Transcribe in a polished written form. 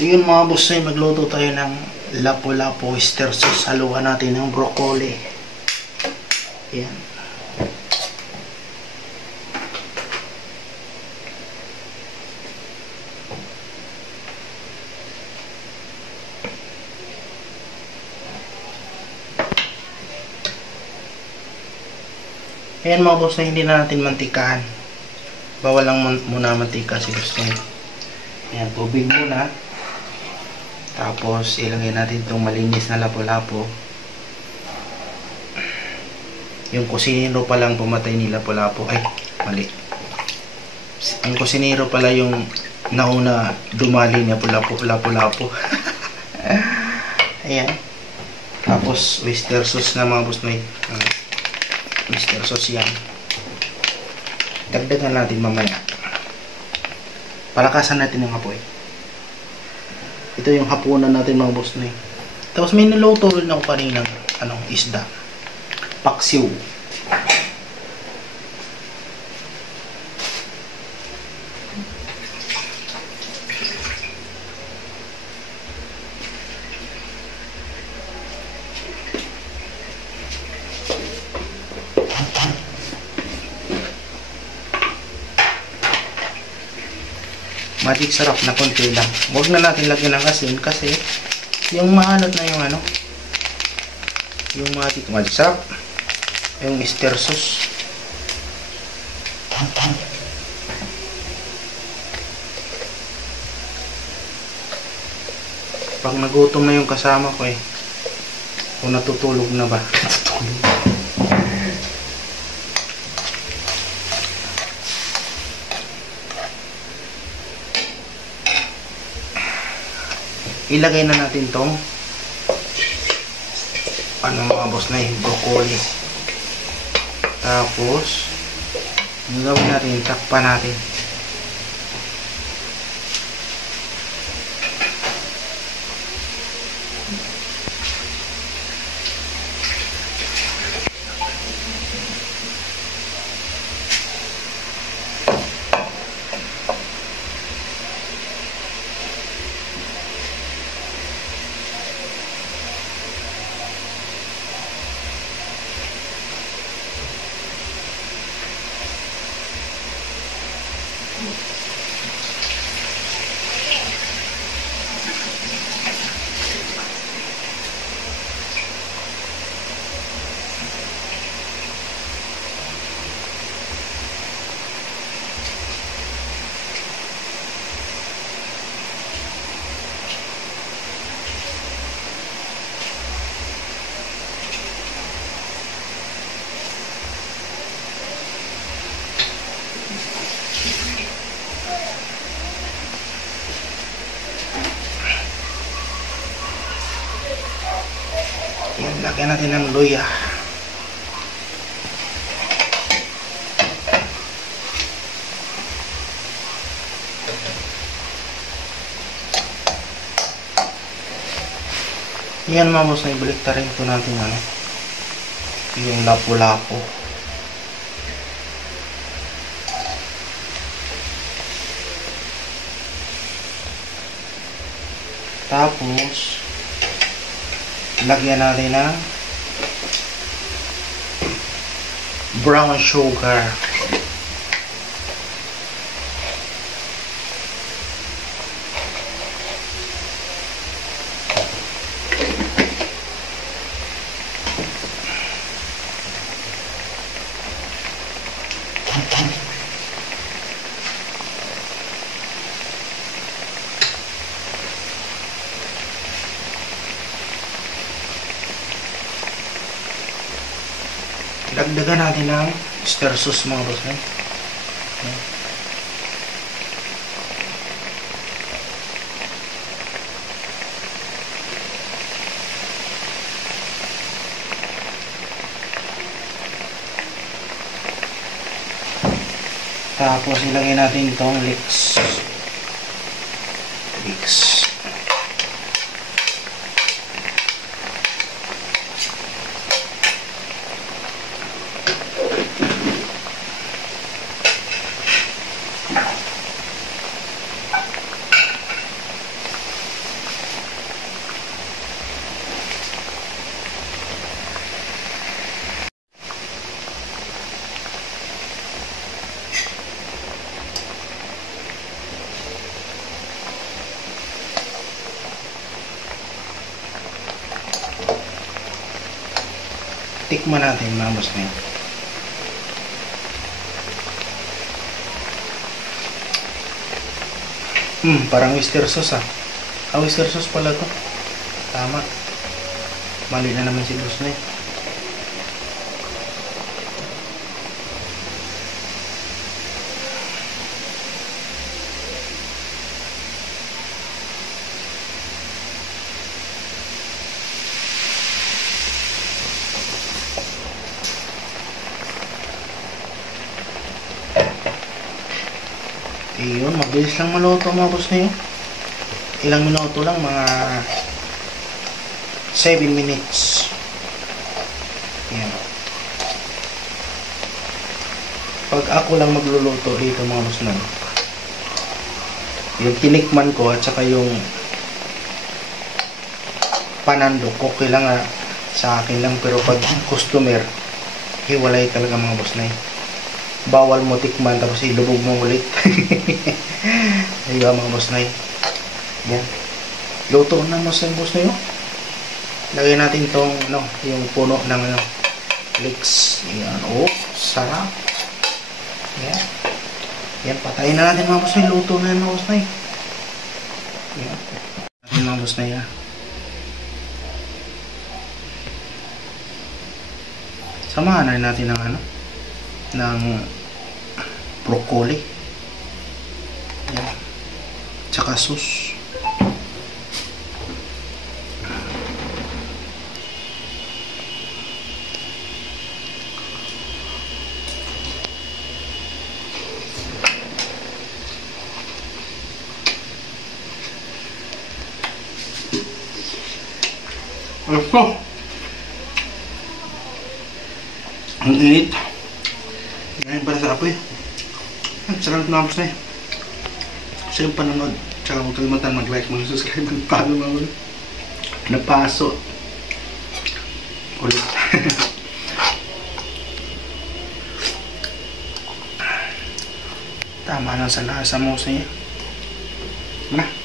Yun mga boss, ay magluto tayo ng lapu-lapu oyster sauce. Haluan natin ng broccoli. Yan. Ayan mga boss, na hindi na natin mantikaan. Bawal lang muna mantika si gusto. Ayan, tubig muna. Tapos ilagay natin itong malinis na lapu-lapu. Yung kusinero pa lang pumatay ni lapu-lapu. Ay, mali. Ang kusinero pala yung nauna dumali ni lapu-lapu. Ayan. Tapos oyster sauce na mga boss, may oyster sauce yan. Dagdagan natin mamaya. Palakasan natin yung apoy. Ito yung hapunan natin mga boss na. Tapos may niluto rin ako kaninang isda. Paksiw. Magic sarap na konti lang. Huwag na natin lagyan ng asin kasi yung maanot na yung magic sarap. Yung oyster sauce. Pag nagutom na yung kasama ko kung natutulog na ba? Natutulog. Ilagay na natin tong mga boss na broccoli. Tapos gawin natin, takpan natin. Lagyan natin ng luya. Yan mga boss, na ibalik ta rin ito natin yung lapu-lapu. Tapos lagyan natin ng brown sugar. Dagdagan natin ng oyster sauce mga boss. Tapos ilagay natin itong leeks. Tikman natin mga boss na yun. Parang oyster sauce ah. Oyster sauce pala to. Tama. Mali na naman si boss na yun. Ayun, mabilis lang maluto mga boss na yun. Ilang minuto lang, mga 7 minutes. Ayan. Pag ako lang magluluto dito mga boss na yun, yung tinikman ko at saka yung panandok, okay lang sa akin lang. Pero pag customer, hiwalay talaga mga boss na yun. Bawal mo tikman tapos ilubog mo ulit. Ayun mga boss na yun. Yan. Luto na boss na yun. Lagay natin tong yung puno ng leeks. Yan. Oh, sarap. Yan. Yan, patayin na natin mga boss na yun. Luto na yan mga boss na yun. Yan. Patayin mga boss na yun. Samahan na natin ng broccoli. Yan. Tsaka sauce. Ito. Ang init. Ngayon para sa apoy. Sarap na apos na eh. Sa yung panonood. Tsaka huwag kalimutan mag-like, mag-subscribe, mag-follow mga ulit. Napaso. Ulit. Tama lang sa lasa mo sa iyo. Na.